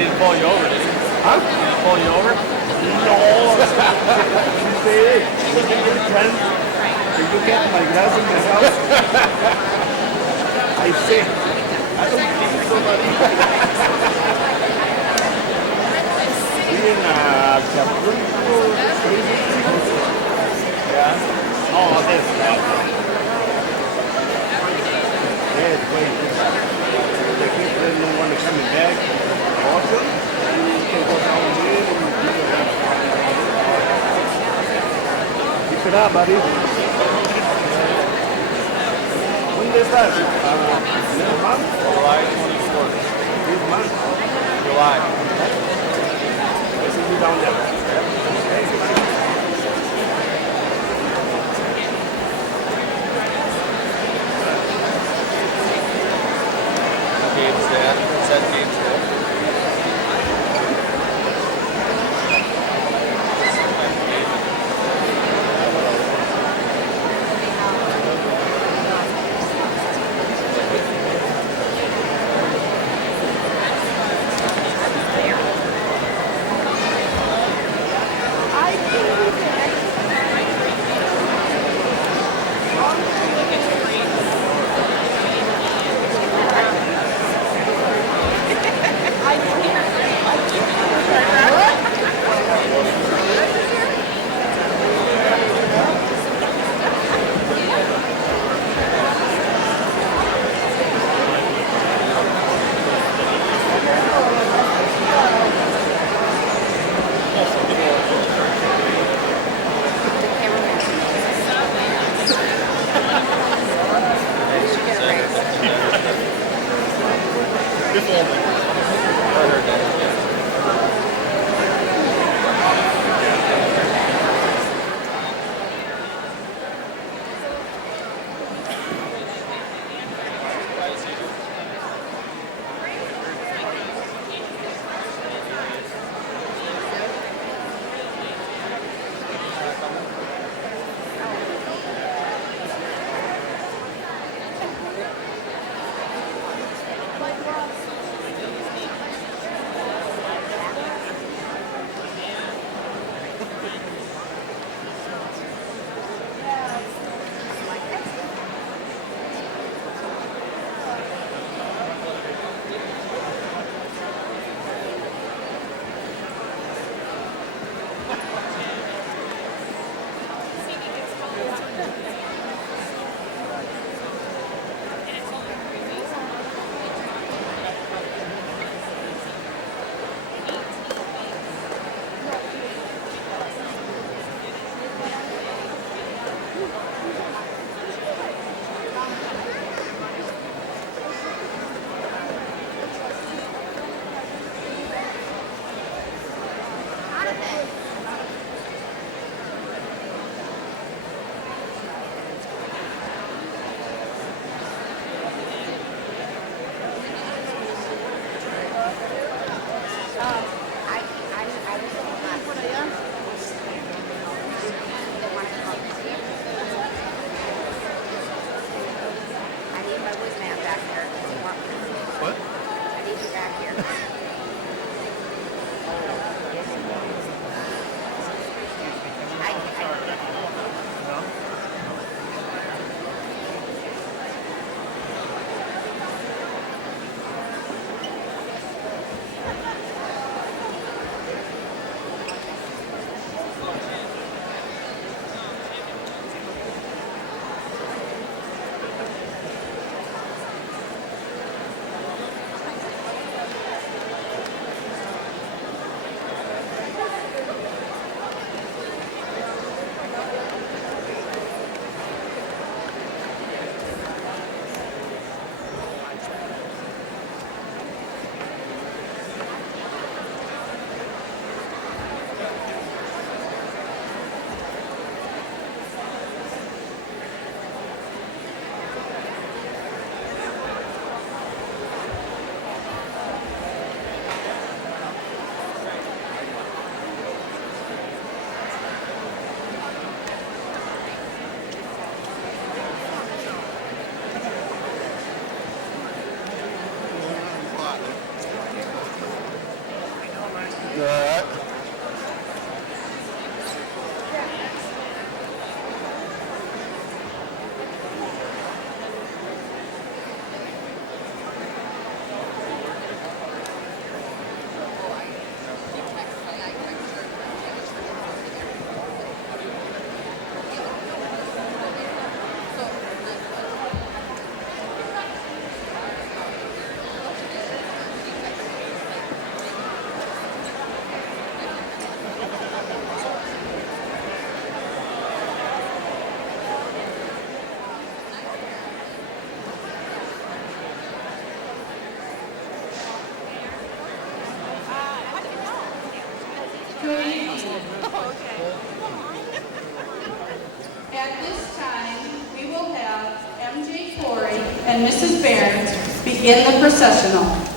didn't pull you over, did he? Huh? He didn't pull you over? No. She said, hey, look at your friend. Can you get my glass in the house? I say, I don't think so, buddy. Being Acapulco, yeah. Oh, this. Yes, wait. The kids didn't want to come back. Awesome. You can go down there and do the rest. Keep it up, buddy. When they start? Next month? July 24th. This month? July. I see you down there. Game's dead. Said game's dead. If only. I heard that. All right. At this time, we will have MJ Corey and Mrs. Barrett begin the processional.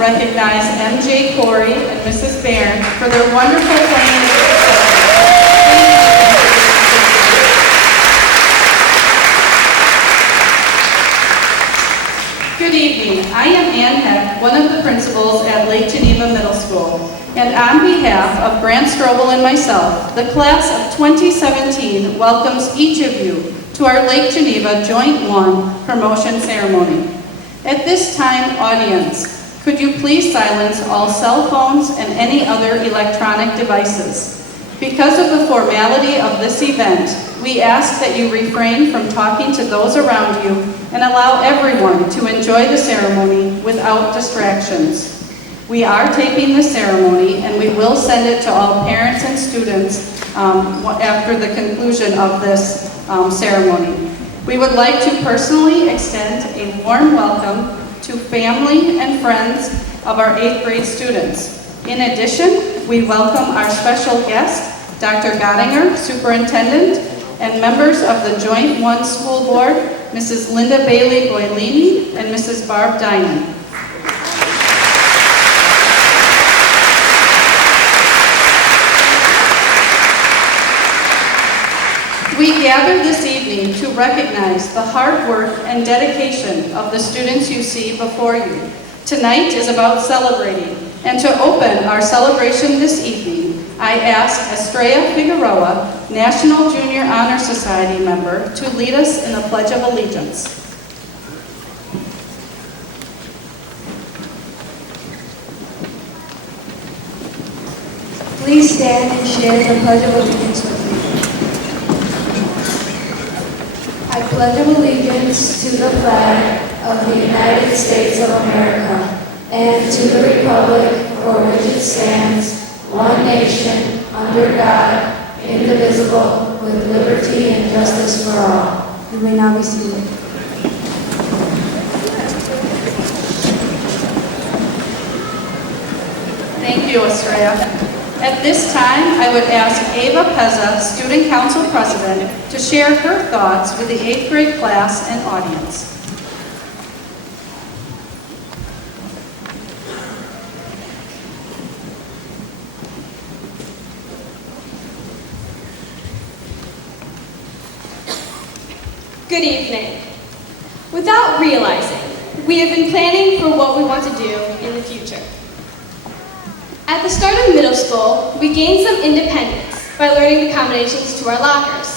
recognize MJ Corey and Mrs. Barron for their wonderful playing. Good evening. I am Ann Heck, one of the principals at Lake Geneva Middle School. And on behalf of Grant Strobel and myself, the class of 2017 welcomes each of you to our Lake Geneva Joint 1 promotion ceremony. At this time, audience, could you please silence all cell phones and any other electronic devices? Because of the formality of this event, we ask that you refrain from talking to those around you and allow everyone to enjoy the ceremony without distractions. We are taping the ceremony and we will send it to all parents and students after the conclusion of this ceremony. We would like to personally extend a warm welcome to family and friends of our 8th grade students. In addition, we welcome our special guest, Dr. Gottinger, Superintendent, and members of the Joint 1 School Board, Mrs. Linda Bailey Boylini and Mrs. Barb Dinan. We gather this evening to recognize the hard work and dedication of the students you see before you. Tonight is about celebrating, and to open our celebration this evening, I ask Estrella Figueroa, National Junior Honor Society member, to lead us in the Pledge of Allegiance. Please stand and share the Pledge of Allegiance with me. I pledge allegiance to the flag of the United States of America and to the republic for which it stands, one nation, under God, indivisible, with liberty and justice for all. You may now be seated. Thank you, Estrella. At this time, I would ask Ava Pezza, Student Council President, to share her thoughts with the 8th grade class and audience. Good evening. Without realizing, we have been planning for what we want to do in the future. At the start of middle school, we gained some independence by learning the combinations to our lockers.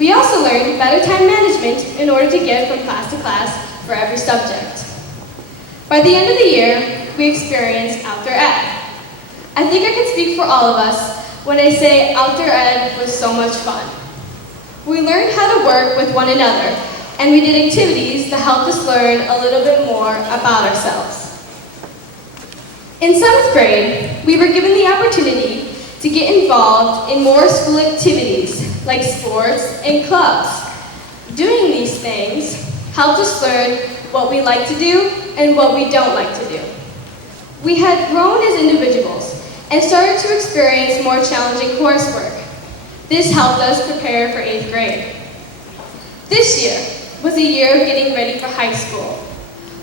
We also learned better time management in order to get from class to class for every subject. By the end of the year, we experienced outdoor ed. I think I can speak for all of us when I say outdoor ed was so much fun. We learned how to work with one another, and we did activities to help us learn a little bit more about ourselves. In 7th grade, we were given the opportunity to get involved in more school activities like sports and clubs. Doing these things helped us learn what we like to do and what we don't like to do. We had grown as individuals and started to experience more challenging coursework. This helped us prepare for 8th grade. This year was a year of getting ready for high school.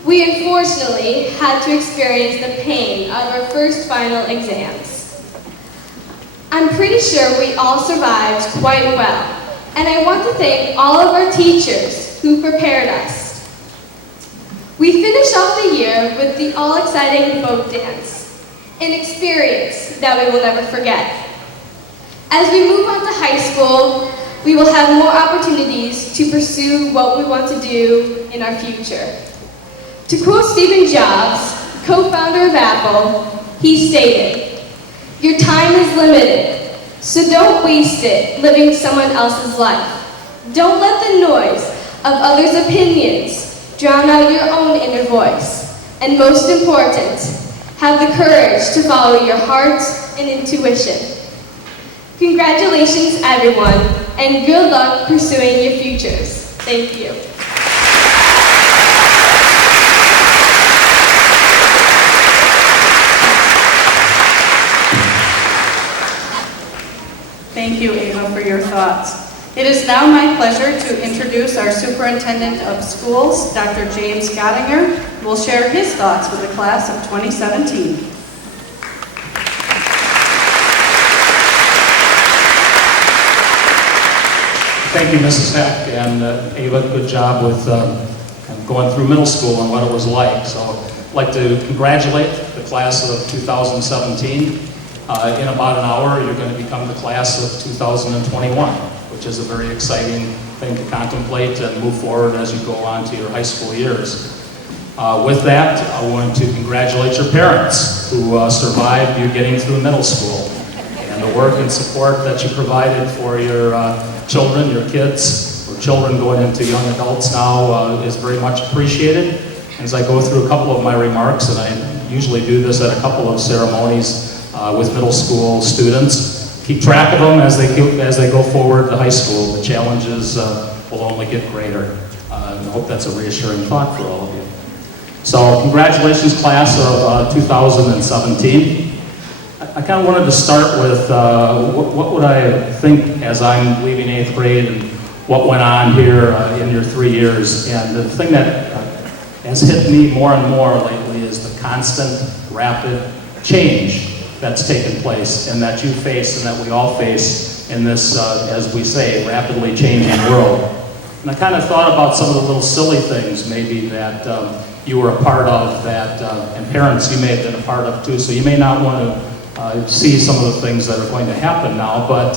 We unfortunately had to experience the pain of our first final exams. I'm pretty sure we all survived quite well, and I want to thank all of our teachers who prepared us. We finished off the year with the all-exciting folk dance, an experience that we will never forget. As we move on to high school, we will have more opportunities to pursue what we want to do in our future. To quote Stephen Jobs, co-founder of Apple, he stated, "Your time is limited, so don't waste it living someone else's life. Don't let the noise of others' opinions drown out your own inner voice. And most important, have the courage to follow your heart and intuition." Congratulations, everyone, and good luck pursuing your futures. Thank you. Thank you, Ava, for your thoughts. It is now my pleasure to introduce our Superintendent of Schools, Dr. James Gottinger, who will share his thoughts with the class of 2017. Thank you, Mrs. Heck, and Ava, good job with going through middle school and what it was like. So I'd like to congratulate the class of 2017. In about an hour, you're going to become the class of 2021, which is a very exciting thing to contemplate and move forward as you go on to your high school years. With that, I want to congratulate your parents who survived you getting through middle school, and the work and support that you provided for your children, your kids, or children going into young adults now is very much appreciated. As I go through a couple of my remarks, and I usually do this at a couple of ceremonies with middle school students, keep track of them as they go forward to high school. The challenges will only get greater. And I hope that's a reassuring thought for all of you. So congratulations, class of 2017. I kind of wanted to start with what would I think as I'm leaving 8th grade and what went on here in your 3 years. And the thing that has hit me more and more lately is the constant, rapid change that's taken place and that you face and that we all face in this, as we say, rapidly changing world. And I kind of thought about some of the little silly things maybe that you were a part of that, and parents you may have been a part of too, so you may not want to see some of the things that are going to happen now, but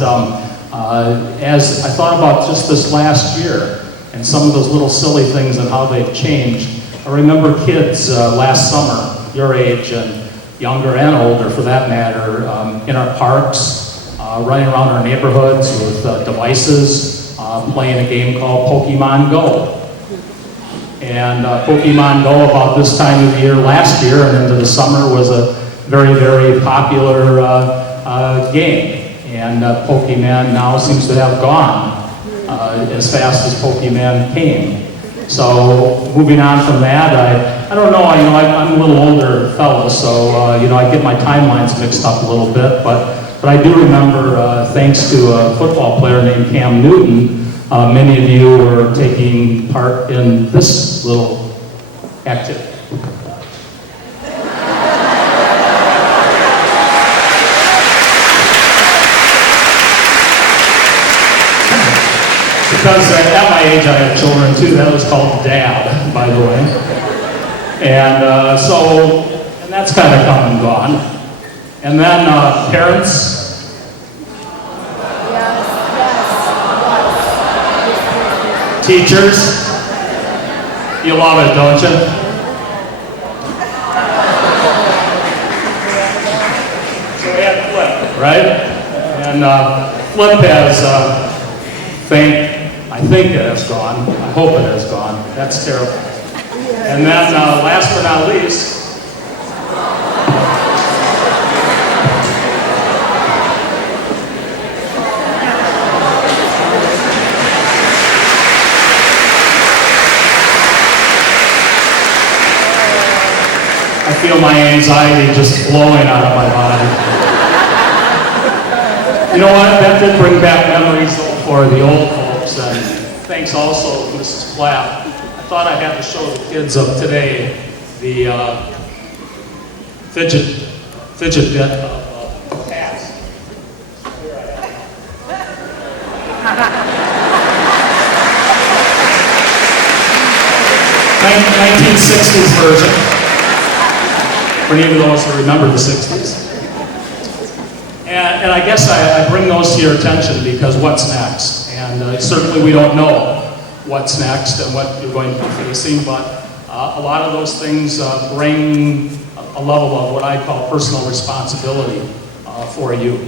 as I thought about just this last year and some of those little silly things and how they've changed, I remember kids last summer, your age and younger and older for that matter, in our parks, running around our neighborhoods with devices, playing a game called Pokemon Go. And Pokemon Go about this time of the year last year and into the summer was a very, very popular game. And Pokemon now seems to have gone as fast as Pokemon came. So moving on from that, I don't know, I'm a little older fellow, so I get my timelines mixed up a little bit, but I do remember, thanks to a football player named Cam Newton, many of you were taking part in this little activity. Because at my age I have children too, that was called dad, by the way. And and that's kind of come and gone. And then parents. Teachers. You love it, don't you? So we had Flip, right? And Flip has I think it has gone. I hope it has gone. That's terrible. And then, last but not least, I feel my anxiety just flowing out of my body. You know what? That did bring back memories for the old folks, and thanks also to Mrs. Clapp. I thought I had to show the kids of today the fidget bit of hats. Here I am. 1960s version, for any of those who remember the 60s. And I guess I bring those to your attention because what's next? And certainly we don't know what's next and what you're going to be facing, but a lot of those things bring a level of what I call personal responsibility for you.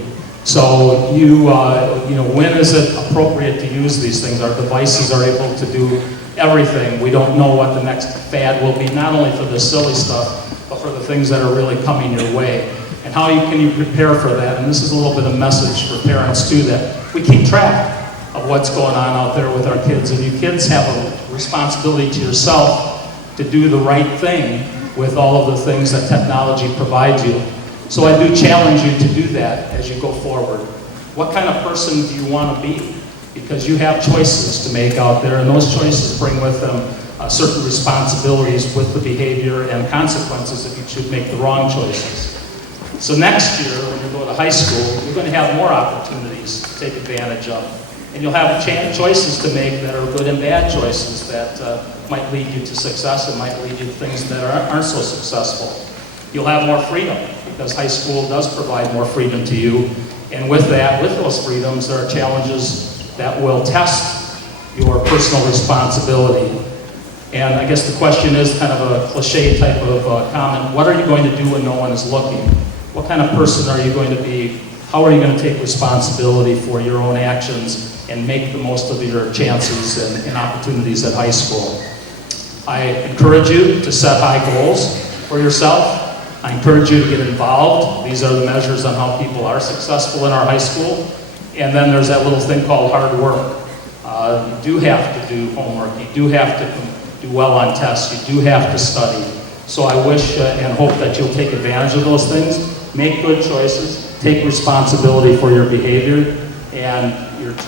So when is it appropriate to use these things? Our devices are able to do everything. We don't know what the next fad will be, not only for the silly stuff, but for the things that are really coming your way. And how can you prepare for that? And this is a little bit of a message for parents too, that we keep track of what's going on out there with our kids. And you kids have a responsibility to yourself to do the right thing with all of the things that technology provides you. So I do challenge you to do that as you go forward. What kind of person do you want to be? because you have choices to make out there, and those choices bring with them certain responsibilities with the behavior and consequences if you should make the wrong choices. So next year, when you go to high school, you're going to have more opportunities to take advantage of. And you'll have choices to make that are good and bad choices that might lead you to success and might lead you to things that aren't so successful. You'll have more freedom because high school does provide more freedom to you. And with that, with those freedoms, there are challenges that will test your personal responsibility. And I guess the question is kind of a cliche type of comment. What are you going to do when no one is looking? What kind of person are you going to be? How are you going to take responsibility for your own actions and make the most of your chances and opportunities at high school? I encourage you to set high goals for yourself. I encourage you to get involved. These are the measures on how people are successful in our high school. And then there's that little thing called hard work. You do have to do homework. You do have to do well on tests. You do have to study. So I wish and hope that you'll take advantage of those things, make good choices, take responsibility for your behavior and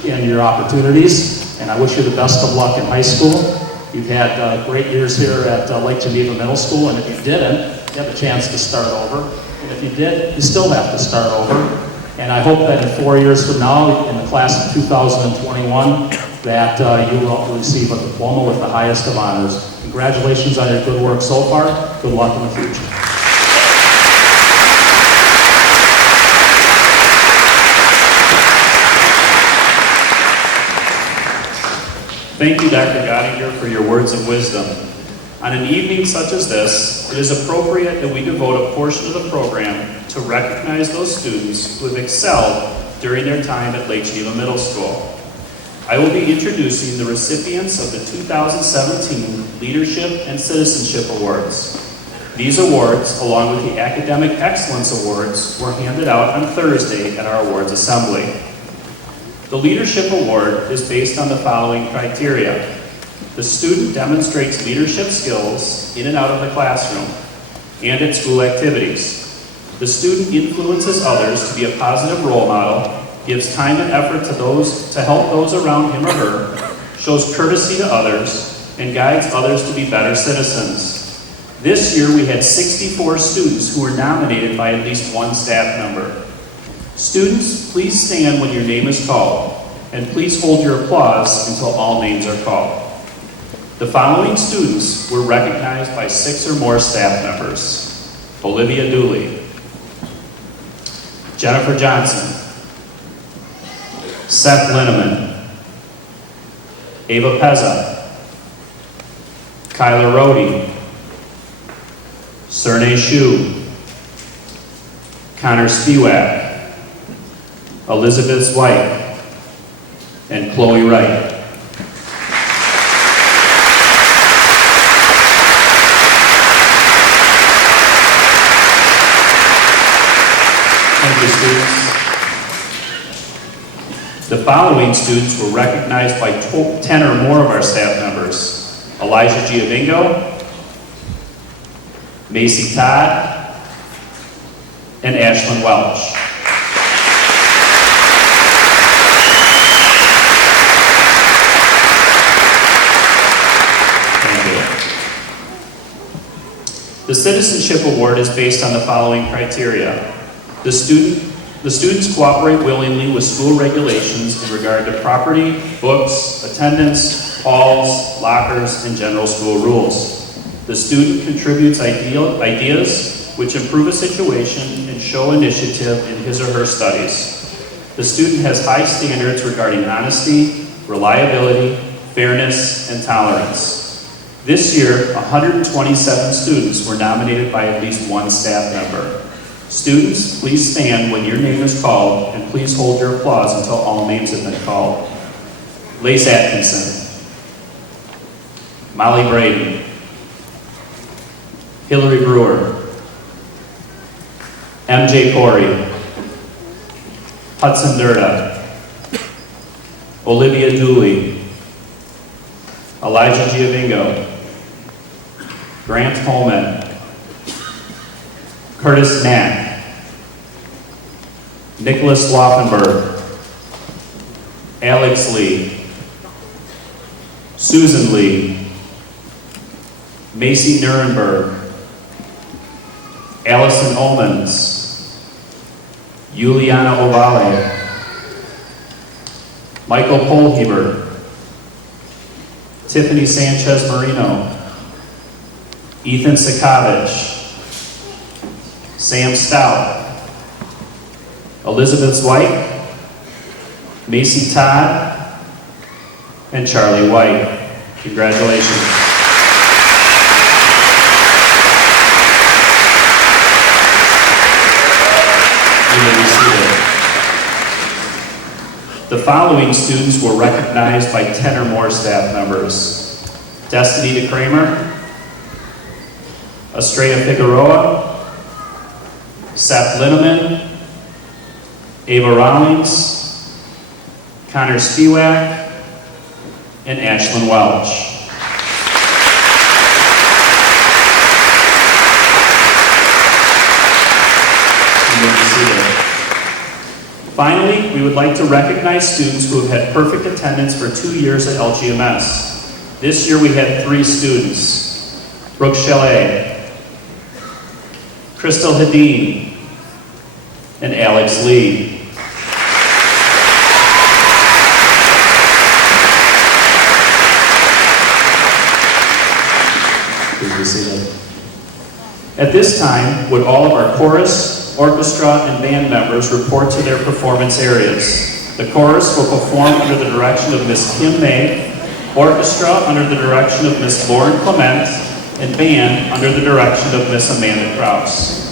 your opportunities. And I wish you the best of luck in high school. You've had great years here at Lake Geneva Middle School, and if you didn't, you have a chance to start over. And if you did, you still have to start over. And I hope that in 4 years from now, in the class of 2021, that you will receive a diploma with the highest of honors. Congratulations on your good work so far. Good luck in the future. Thank you, Dr. Gottinger, for your words of wisdom. On an evening such as this, it is appropriate that we devote a portion of the program to recognize those students who have excelled during their time at Lake Geneva Middle School. I will be introducing the recipients of the 2017 Leadership and Citizenship Awards. These awards, along with the Academic Excellence Awards, were handed out on Thursday at our awards assembly. The Leadership Award is based on the following criteria. The student demonstrates leadership skills in and out of the classroom and at school activities. The student influences others to be a positive role model, gives time and effort to help those around him or her, shows courtesy to others, and guides others to be better citizens. This year we had 64 students who were nominated by at least one staff member. Students, please stand when your name is called, and please hold your applause until all names are called. The following students were recognized by 6 or more staff members: Olivia Dooley, Jennifer Johnson, Seth Linneman, Ava Pezza, Kyla Rohde, Serne Shu, Connor Spiewak, Elizabeth White, and Chloe Wright. Thank you, students. The following students were recognized by 10 or more of our staff members: Elijah Giovingo, Macy Todd, and Ashlyn Welch. Thank you. The Citizenship Award is based on the following criteria. The students cooperate willingly with school regulations in regard to property, books, attendance, halls, lockers, and general school rules. The student contributes ideas which improve a situation and show initiative in his or her studies. The student has high standards regarding honesty, reliability, fairness, and tolerance. This year, 127 students were nominated by at least one staff member. Students, please stand when your name is called, and please hold your applause until all names have been called. Lace Atkinson, Molly Braden, Hillary Brewer, MJ Corey, Hudson Durda, Olivia Dooley, Elijah Giovingo, Grant Holman, Curtis Knack, Nicholas Laufenberg, Alex Lee, Susan Lee, Macy Nuremberg, Allison Omens, Juliana Ovale, Michael Polheber, Tiffany Sanchez Marino, Ethan Sakovich, Sam Stout, Elizabeth White, Macy Todd, and Charlie White. Congratulations. You may be seated. The following students were recognized by 10 or more staff members: Destiny DeCramer, Estrella Figueroa, Seth Linneman, Ava Rawlings, Connor Spiewak, and Ashlyn Welch. You may be seated. Finally, we would like to recognize students who have had perfect attendance for 2 years at LGMS. This year we had 3 students: Brooke Chalet, Crystal Hadeen, and Alex Lee. Please be seated. At this time, would all of our chorus, orchestra, and band members report to their performance areas. The chorus will perform under the direction of Miss Kim May, orchestra under the direction of Miss Lauren Clement, and band under the direction of Miss Amanda Kraus.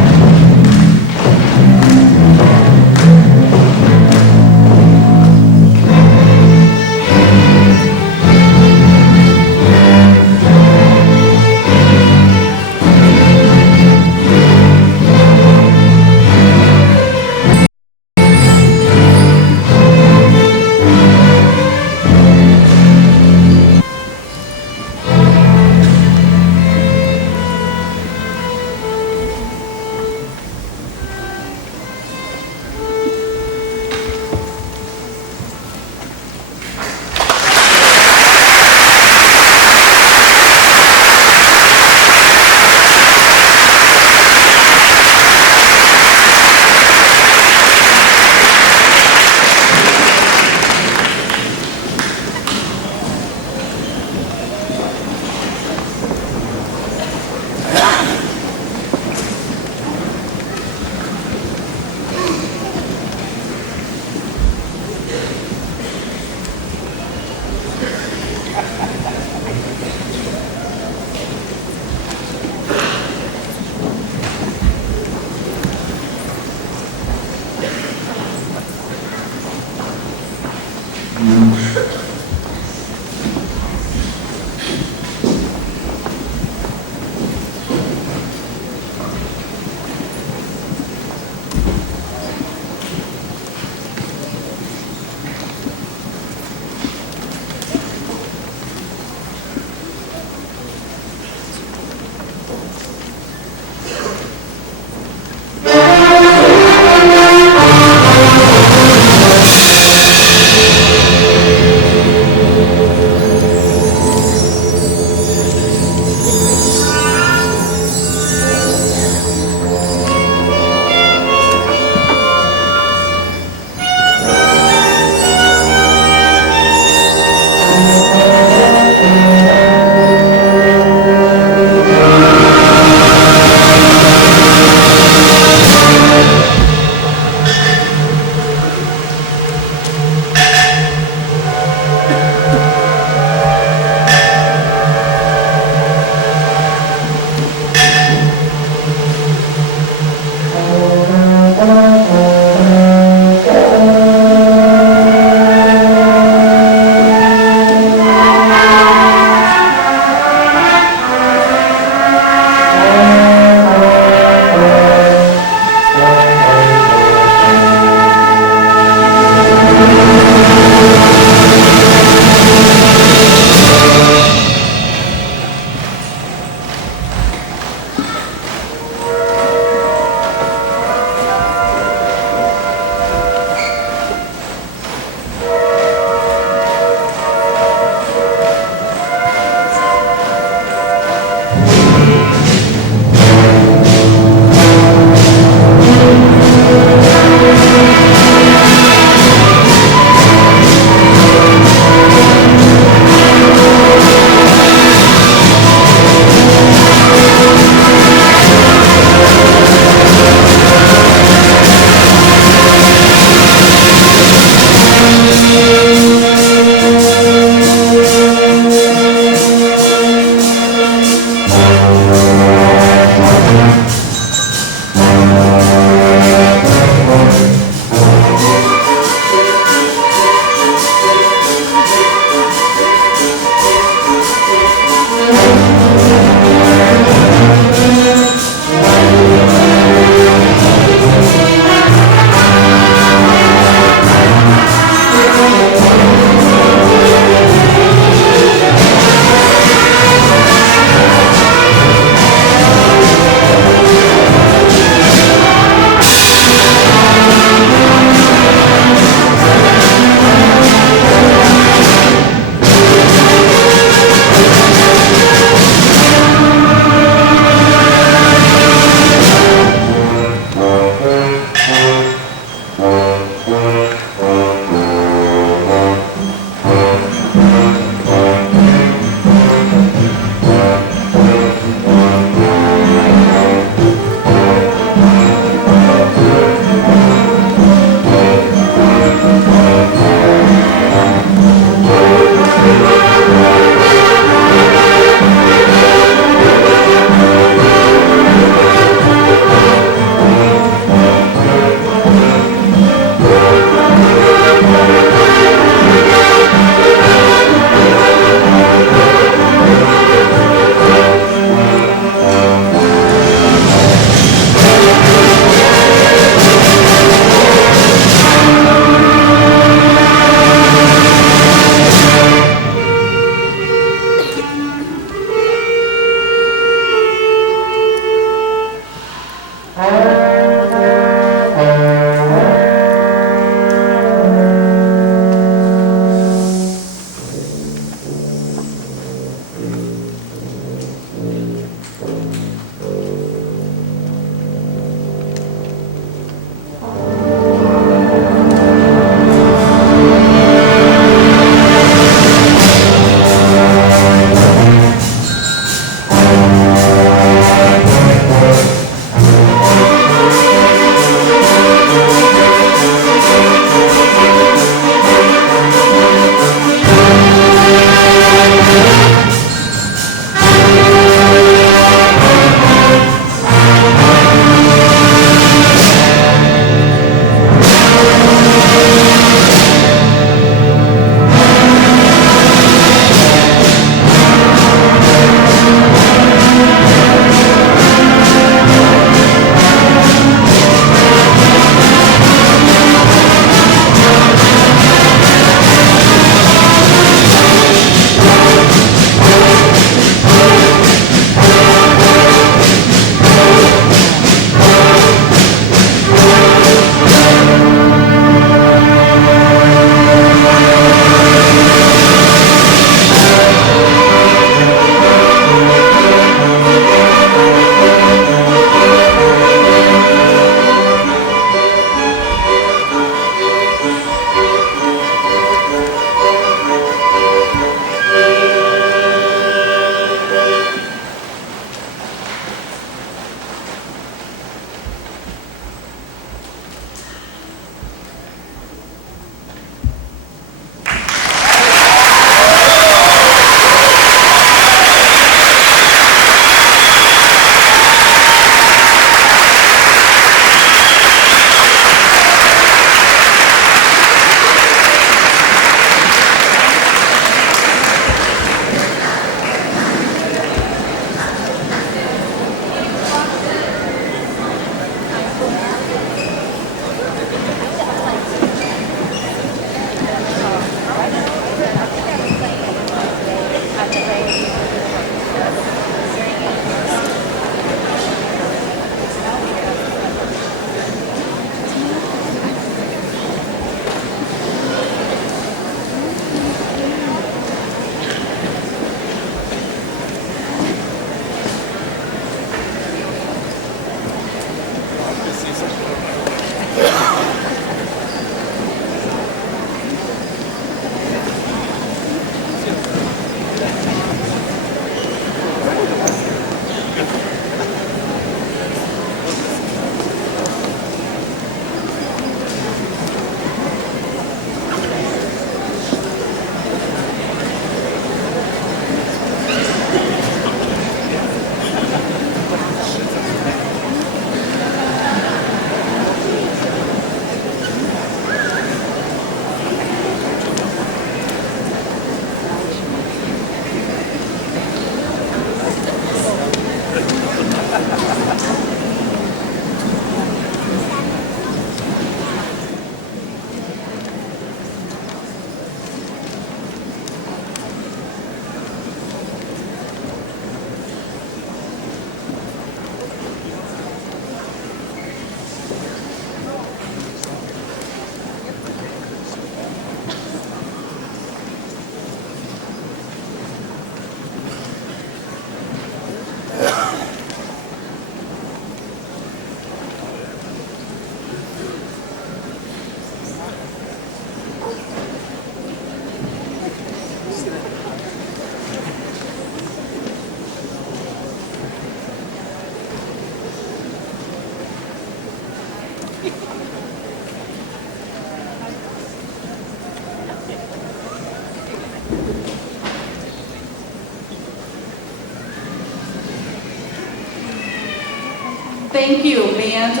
Thank you, band,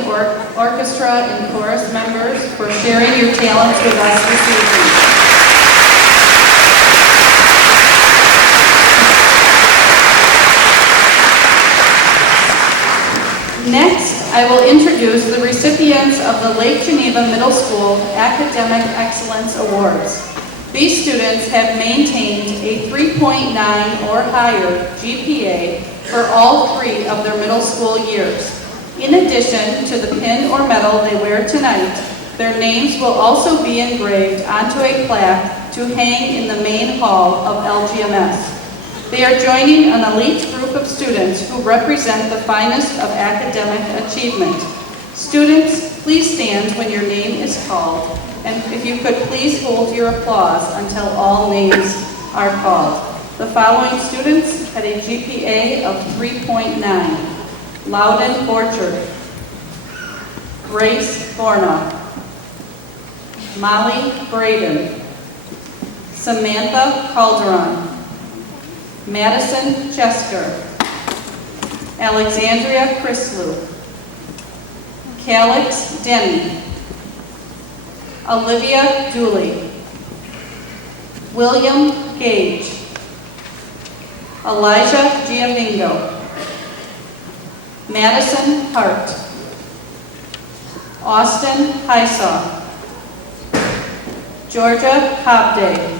orchestra, and chorus members, for sharing your talents with us this evening. Next, I will introduce the recipients of the Lake Geneva Middle School Academic Excellence Awards. These students have maintained a 3.9 or higher GPA for all 3 of their middle school years. In addition to the pin or medal they wear tonight, their names will also be engraved onto a plaque to hang in the main hall of LGMS. They are joining an elite group of students who represent the finest of academic achievement. Students, please stand when your name is called, and if you could please hold your applause until all names are called. The following students had a GPA of 3.9. Loudon Borchard, Grace Borna, Molly Braden, Samantha Calderon, Madison Chesker, Alexandria Chrislew, Calix Denny, Olivia Dooley, William Gage, Elijah Giavingo, Madison Hart, Austin Hysaw, Georgia Hobday,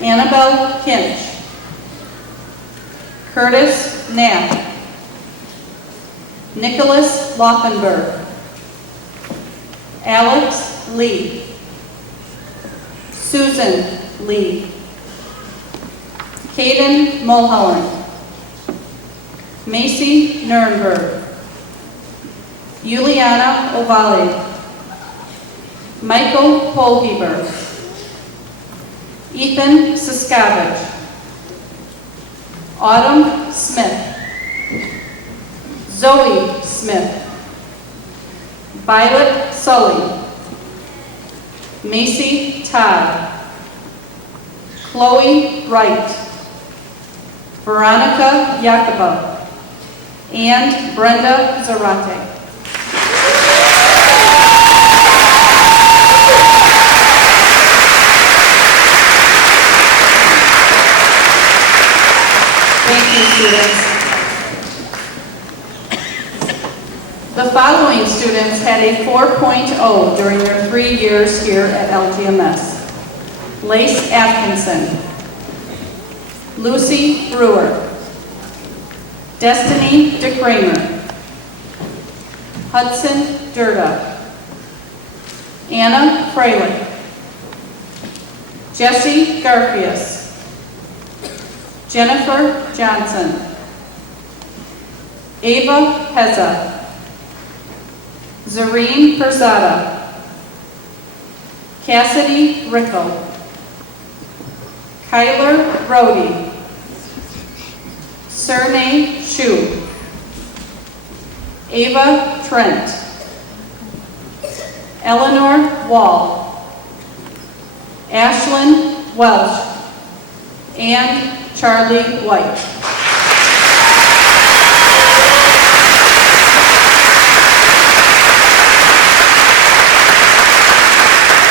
Annabelle Kinch, Curtis Knapp, Nicholas Laufenberg, Alex Lee, Susan Lee, Caden Mulholland, Macy Nurnberg, Juliana Ovale, Michael Polheber, Ethan Siskavich, Autumn Smith, Zoe Smith, Violet Sully, Macy Todd, Chloe Wright, Veronica Yacoba, and Brenda Zarate. Thank you, students. The following students had a 4.0 during their 3 years here at LGMS. Lace Atkinson, Lucy Brewer, Destiny DeCramer, Hudson Durda, Anna Freilich, Jesse Garfias, Jennifer Johnson, Ava Pezza, Zareen Perzada, Cassidy Rickle, Kyler Rohde, Surnay Shu, Ava Trent, Eleanor Wall, Ashlyn Welch, and Charlie White.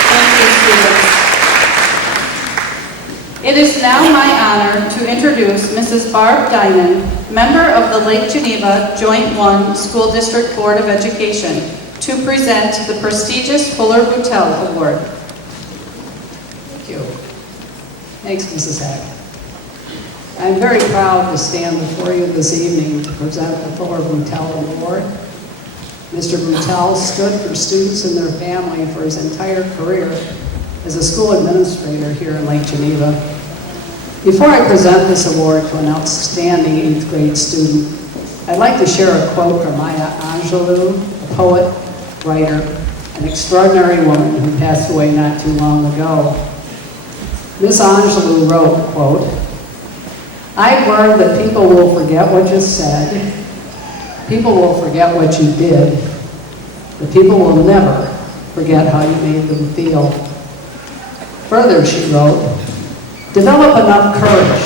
Thank you, students. It is now my honor to introduce Mrs. Barb Dinan, member of the Lake Geneva Joint 1 School District Board of Education, to present the prestigious Fuller-Boutel Award. Thank you. Thanks, Mrs. Hack. I'm very proud to stand before you this evening to present the Fuller-Boutel Award. Mr. Boutel stood for students and their family for his entire career as a school administrator here in Lake Geneva. Before I present this award to an outstanding 8th grade student, I'd like to share a quote from Maya Angelou, a poet, writer, an extraordinary woman who passed away not too long ago. Ms. Angelou wrote, quote, "I've learned that people will forget what you said, people will forget what you did, but people will never forget how you made them feel." Further, she wrote, "Develop enough courage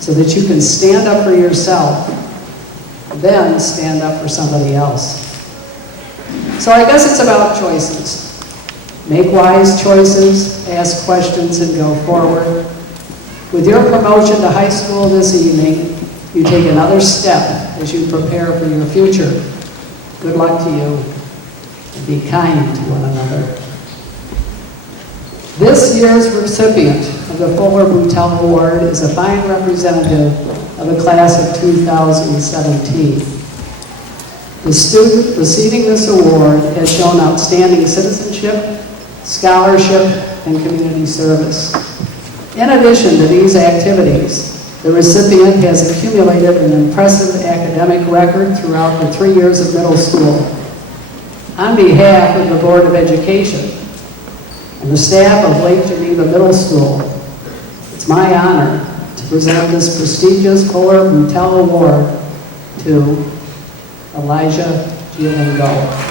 so that you can stand up for yourself then stand up for somebody else. So I guess it's about choices. Make wise choices, ask questions, and go forward. With your promotion to high school this evening, you take another step as you prepare for your future. Good luck to you, and be kind to one another. This year's recipient of the Fuller Boutel Award is a fine representative of the class of 2017. The student receiving this award has shown outstanding citizenship, scholarship, and community service. In addition to these activities, the recipient has accumulated an impressive academic record throughout the 3 years of middle school. On behalf of the Board of Education and the staff of Lake Geneva Middle School, it's my honor to present this prestigious Fuller Boutel Award to Elijah Giovingo.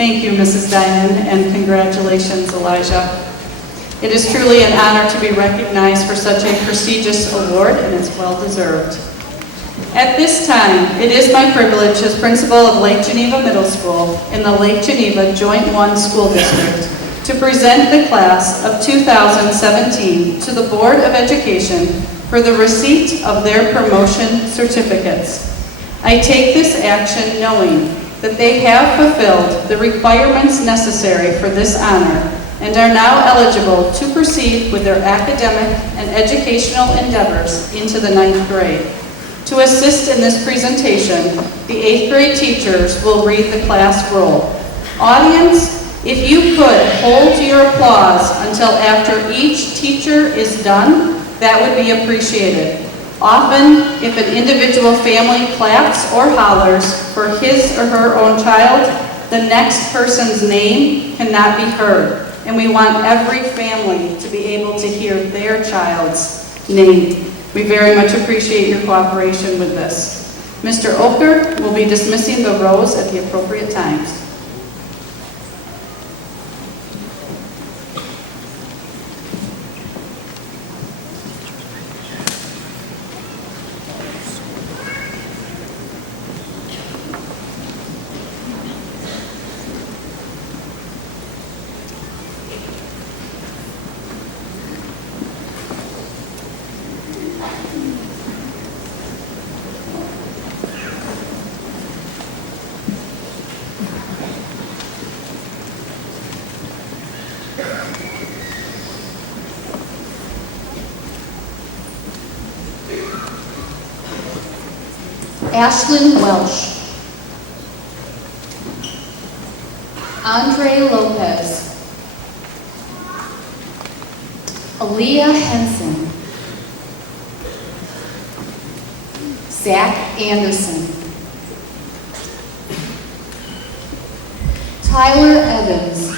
Thank you, Mrs. Diamond, and congratulations, Elijah. It is truly an honor to be recognized for such a prestigious award, and it's well-deserved. At this time, it is my privilege as principal of Lake Geneva Middle School in the Lake Geneva Joint 1 School District to present the class of 2017 to the Board of Education for the receipt of their promotion certificates. I take this action knowing that they have fulfilled the requirements necessary for this honor and are now eligible to proceed with their academic and educational endeavors into the 9th grade. To assist in this presentation, the 8th grade teachers will read the class roll. Audience, if you could hold your applause until after each teacher is done, that would be appreciated. Often, if an individual family claps or hollers for his or her own child, the next person's name cannot be heard, and we want every family to be able to hear their child's name. We very much appreciate your cooperation with this. Mr. Oker will be dismissing the rows at the appropriate times. Ashlyn Welsh, Andre Lopez, Aaliyah Henson, Zach Anderson, Tyler Evans,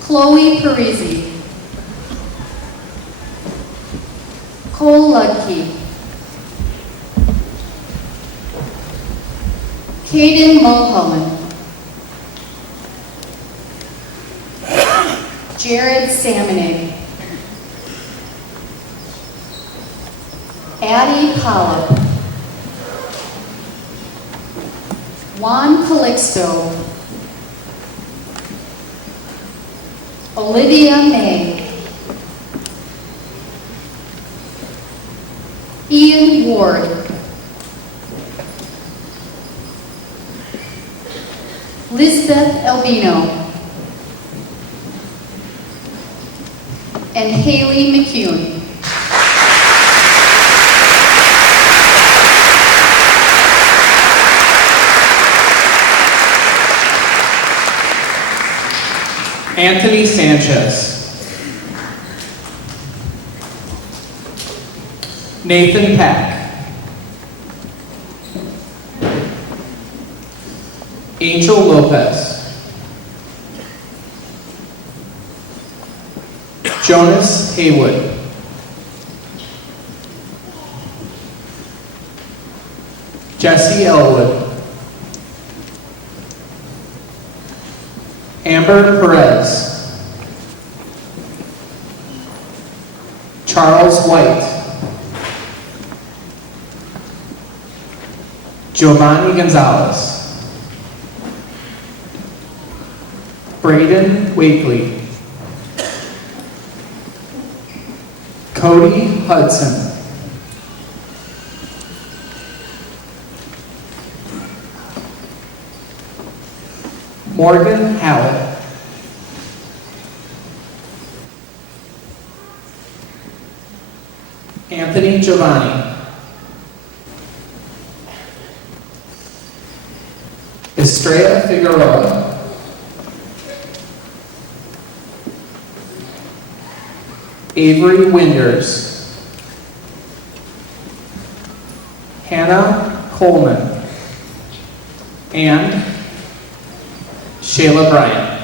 Chloe Parisi, Cole Ludke, Caden Mulholland, Jared Salmonig, Addie Pollop, Juan Calixto, Olivia May, Ian Ward, Lisbeth Albino, and Haley McCune. Anthony Sanchez. Nathan Pack. Angel Lopez. Jonas Haywood. Jesse Elwood. Amber Perez. Charles White. Giovanni Gonzalez. Braden Wakely. Cody Hudson. Morgan Hallett. Anthony Giovanni. Estrella Figueroa. Avery Winders. Hannah Coleman. And Shayla Bryant.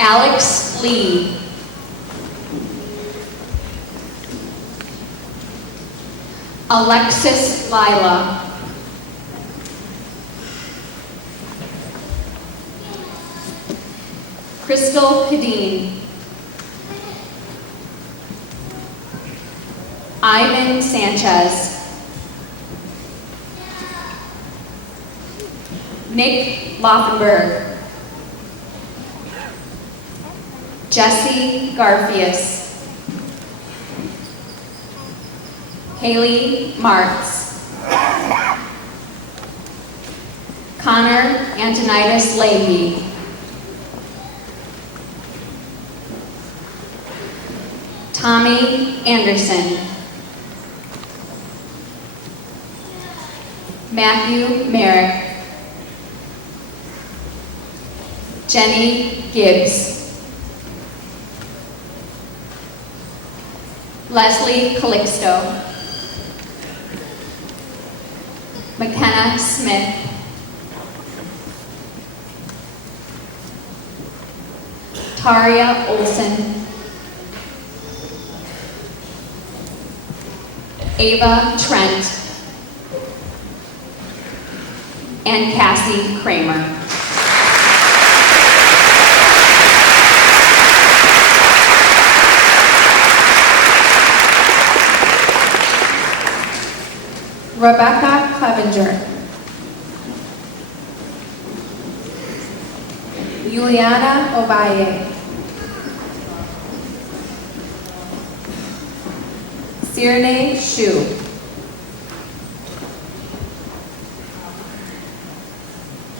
Alex Lee. Alexis Lila. Crystal Kadeen. Ivan Sanchez. Nick Loffenberg. Jesse Garfius. Haley Martz. Connor Antonitis Leahy. Tommy Anderson. Matthew Merrick. Jenny Gibbs. Leslie Calixto. McKenna Smith. Taria Olson. Ava Trent. And Cassie Kramer. Rebecca Clevenger. Juliana Ovalle. Sirne Shu.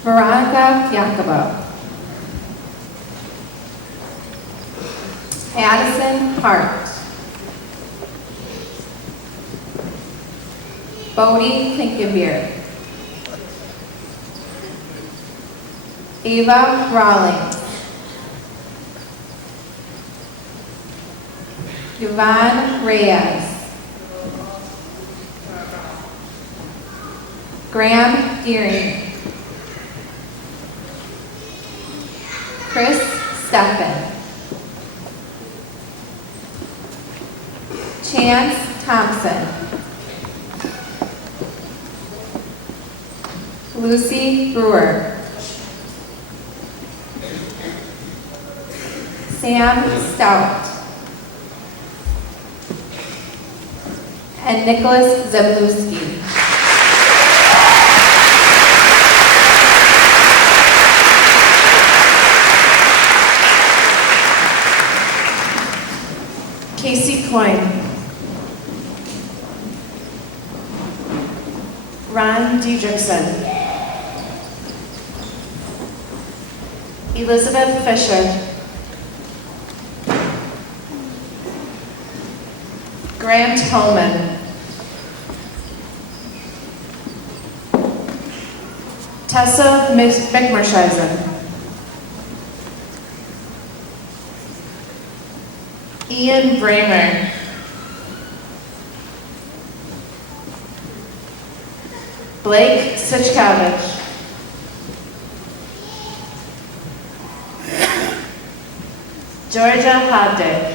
Veronica Yacobo. Addison Hart. Bodie Klinkevere. Ava Rawlings. Yvonne Reyes. Graham Deering. Chris Steffen. Chance Thompson. Lucy Brewer. Sam Stout. And Nicholas Zablewski. Casey Coyne. Ron Diedrichson. Elizabeth Fisher. Grant Holman. Tessa McMurshisen. Ian Bramer. Blake Sichkovich. Georgia Hoddick.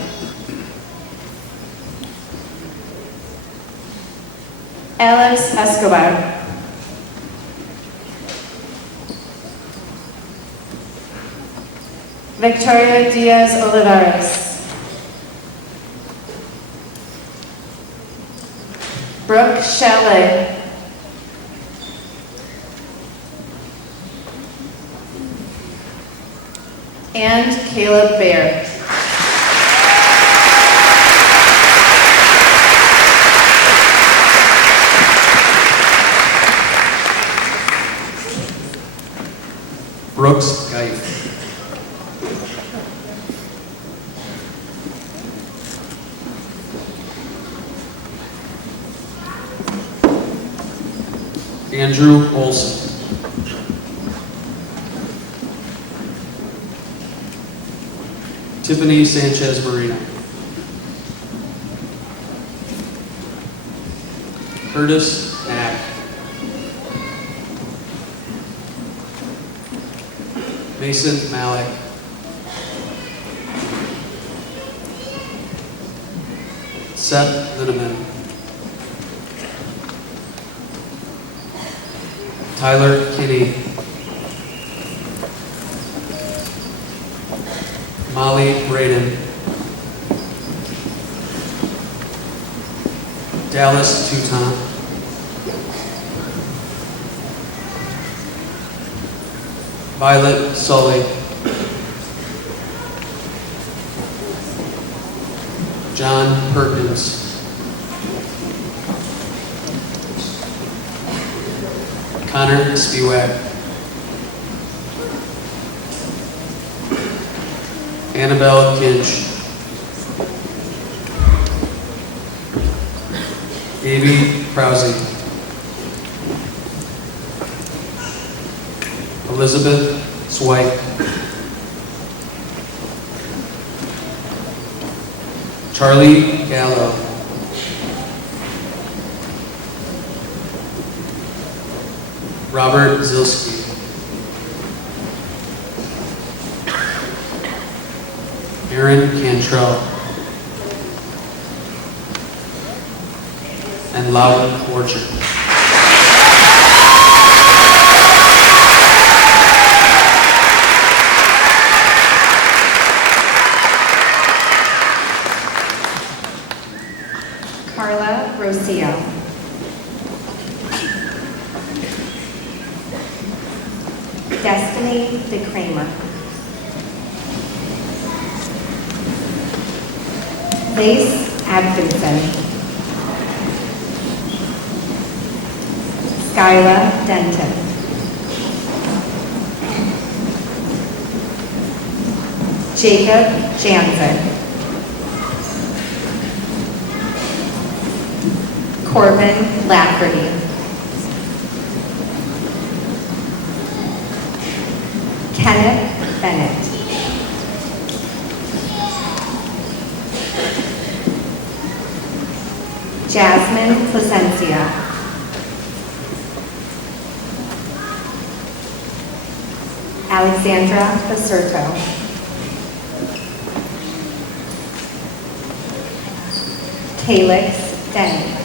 Alex Escobar. Victoria Diaz Olivares. Brooke Shelley. And Caleb Baer. Brooks Geif. Andrew Olson. Tiffany Sanchez Marino. Curtis Knapp. Mason Malik. Seth Linneman. Tyler Kinney. Molly Braden. Dallas Touton. Violet Sully. John Perkins. Connor Spiewak. Annabelle Kinch. Davy Krause. Elizabeth Swipe. Charlie Gallo. Robert Zilski. Aaron Cantrell. And Loudon Orchard. Carla Rocio. Destiny DeCramer. Lace Adkinson. Skyla Denton. Jacob Jansen. Corbin Lafferty. Kenneth Bennett. Jasmine Placencia. Alexandra Basurto. Calix Denny.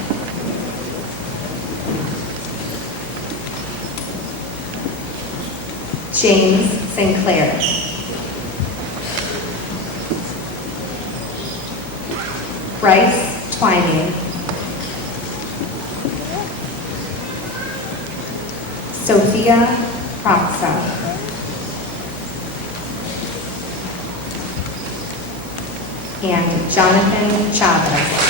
James Sinclair. Bryce Twining. Sophia Proxa. And Jonathan Chavez.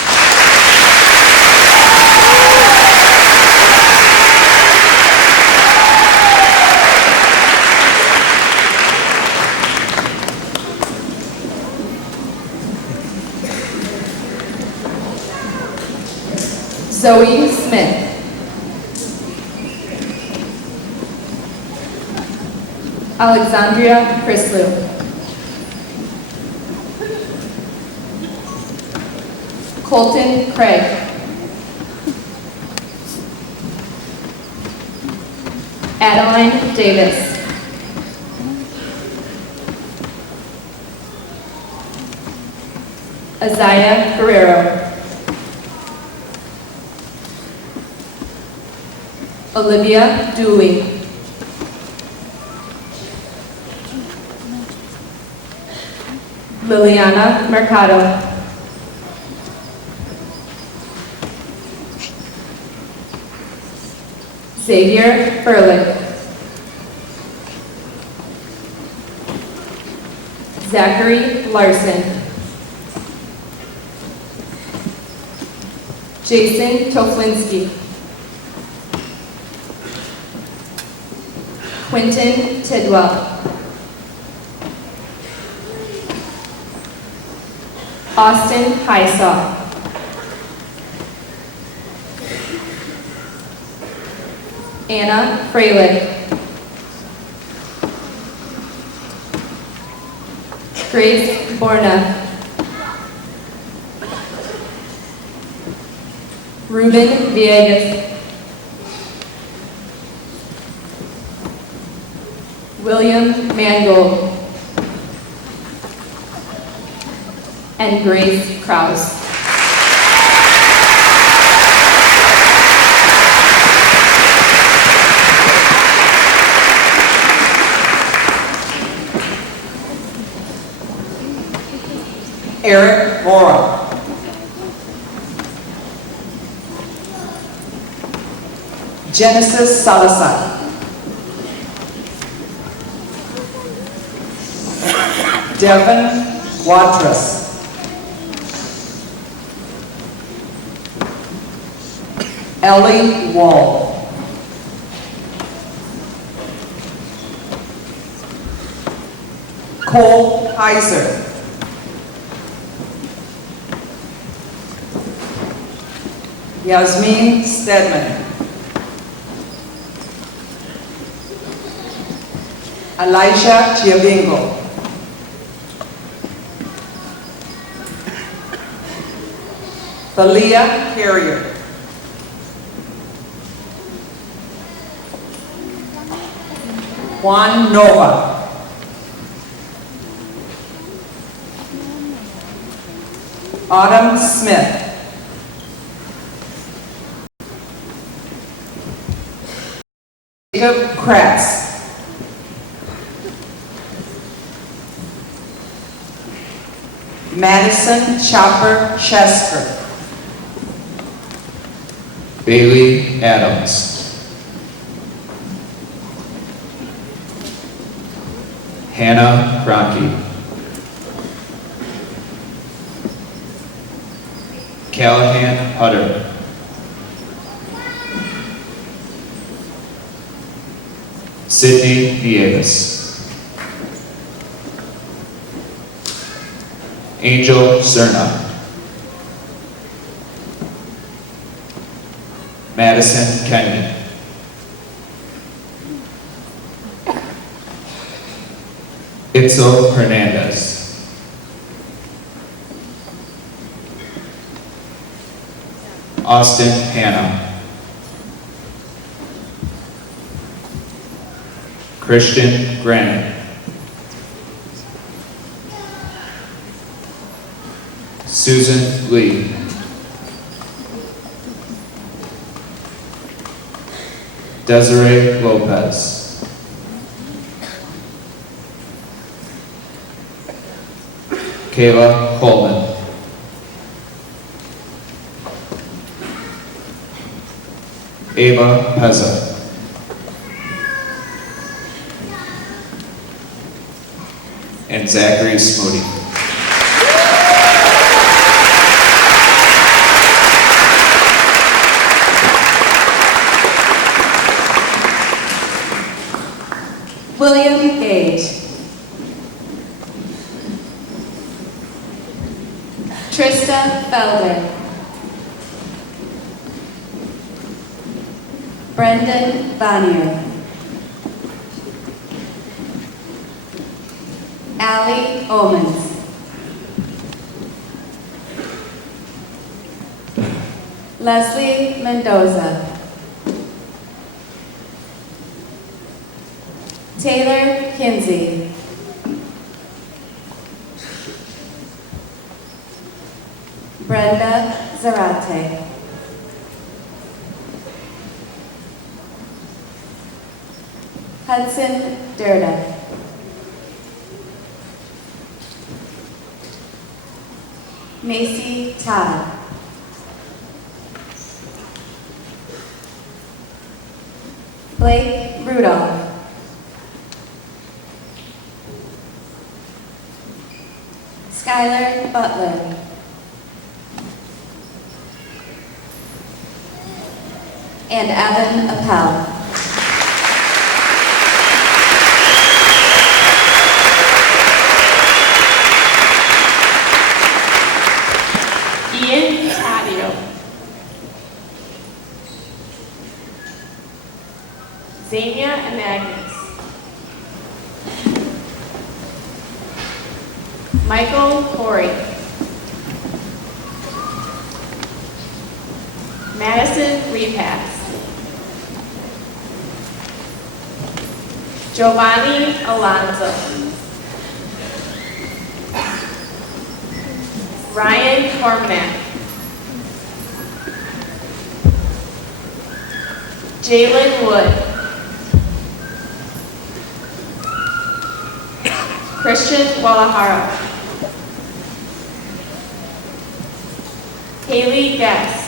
Zoe Smith. Alexandria Chrislew. Colton Craig. Adeline Davis. Isaiah Guerrero. Olivia Dooley. Liliana Mercado. Xavier Furlick. Zachary Larson. Jason Toflinski. Quentin Tidwell. Austin Hysaw. Anna Freilich. Grace Borna. Ruben Villegas. William Mangold. And Grace Krause. Eric Mora. Genesis Salazar. Devin Watras. Ellie Wall. Cole Heiser. Yasmin Stedman. Elijah Chiabingo. Thalia Carrier. Juan Nova. Autumn Smith. Jacob Kratz. Madison Chopper Chester. Bailey Adams. Hannah Cronky. Callahan Hutter. Sydney Nieves. Angel Cerna. Madison Kenyon. Itzel Hernandez. Austin Hanna. Christian Granite. Susan Lee. Desiree Lopez. Kayla Coleman. Ava Pezza. And Zachary Smoody. William Gage. Trista Felder. Brendan Bonnier. Allie Omens. Leslie Mendoza. Taylor Kinsey. Brenda Zarate. Hudson Durda. Macy Todd. Blake Rudolph. Skylar Butler. And Evan Appel. Ian Taddeo. Xenia and Agnes. Michael Corey. Madison Repass. Giovanni Alonso. Ryan Cormack. Jalen Wood. Christian Walahara. Haley Guest.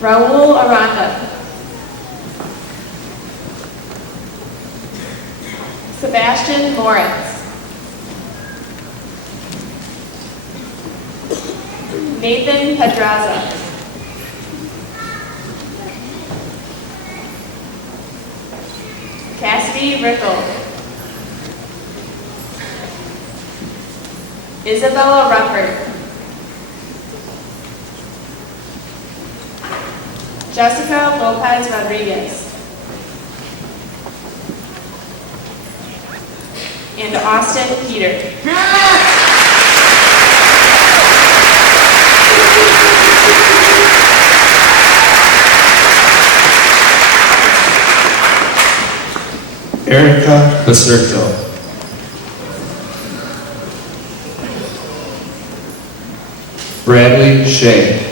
Raul Aranda. Sebastian Moritz. Nathan Pedraza. Cassidy Rickle. Isabella Ruppert. Jessica Lopez Rodriguez. And Austin Peter. Erica Baserto. Bradley Shea.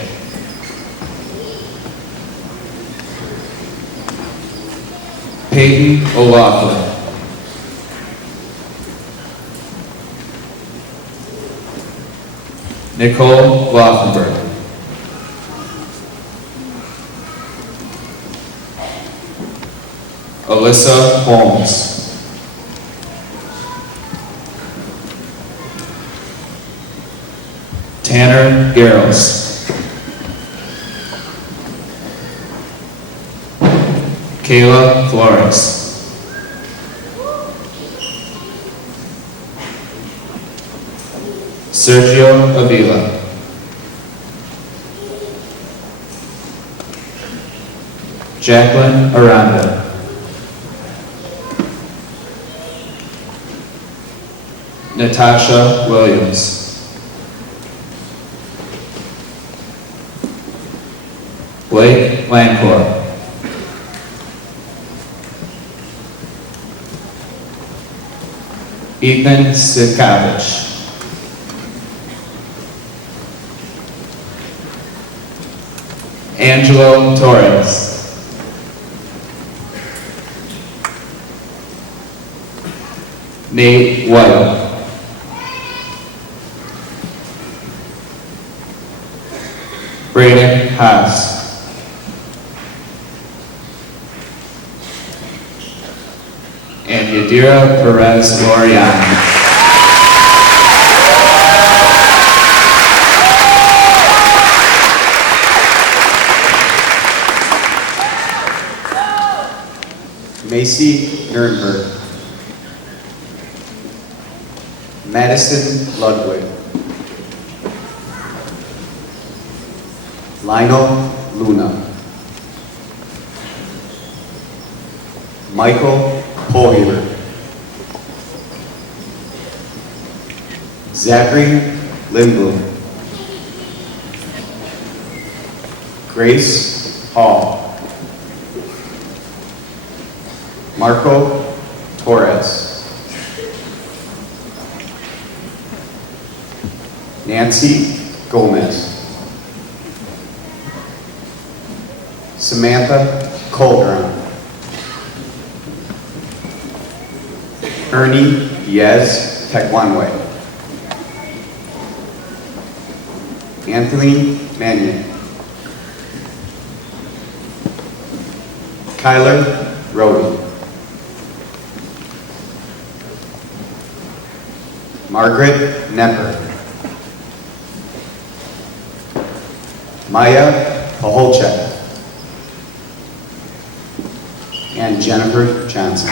Peyton O'Loughlin. Nicole Laufenberg. Alyssa Holmes. Tanner Garrels. Kayla Flores. Sergio Avila. Jacqueline Aranda. Natasha Williams. Blake Lancor. Ethan Sikavich. Angelo Torres. Nate White. Brayden Haas. And Yadira Perez Lorian. Macy Nurnberg. Madison Ludwig. Lionel Luna. Michael Polheber. Zachary Lindblom. Grace Hall. Marco Torres. Nancy Gomez. Samantha Coldron. Ernie Diaz Tekwanwe. Anthony Mannion. Kyler Rohde. Margaret Nepper. Maya Paholchek. And Jennifer Johnson.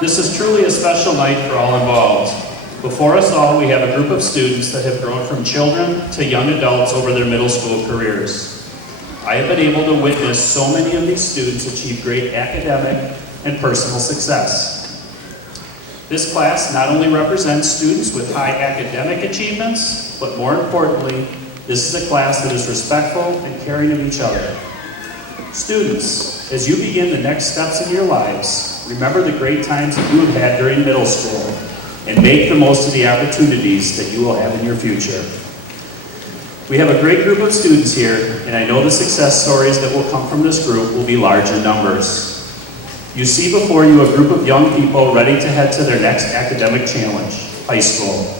This is truly a special night for all involved. Before us all, we have a group of students that have grown from children to young adults over their middle school careers. I have been able to witness so many of these students achieve great academic and personal success. This class not only represents students with high academic achievements, but more importantly, this is a class that is respectful and caring of each other. Students, as you begin the next steps in your lives, remember the great times that you have had during middle school and make the most of the opportunities that you will have in your future. We have a great group of students here, and I know the success stories that will come from this group will be large in numbers. You see before you a group of young people ready to head to their next academic challenge, high school.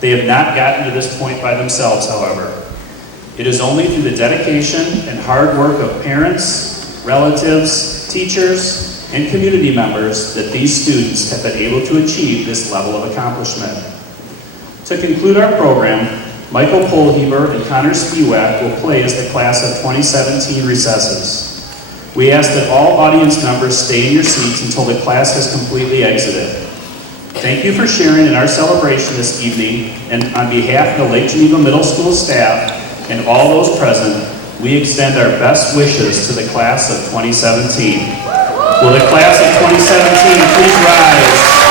They have not gotten to this point by themselves, however. It is only through the dedication and hard work of parents, relatives, teachers, and community members that these students have been able to achieve this level of accomplishment. To conclude our program, Michael Polheber and Connor Spiewak will play as the class of 2017 recesses. We ask that all audience members stay in your seats until the class has completely exited. Thank you for sharing in our celebration this evening, and on behalf of the Lake Geneva Middle School staff and all those present, we extend our best wishes to the class of 2017. Will the class of 2017 please rise?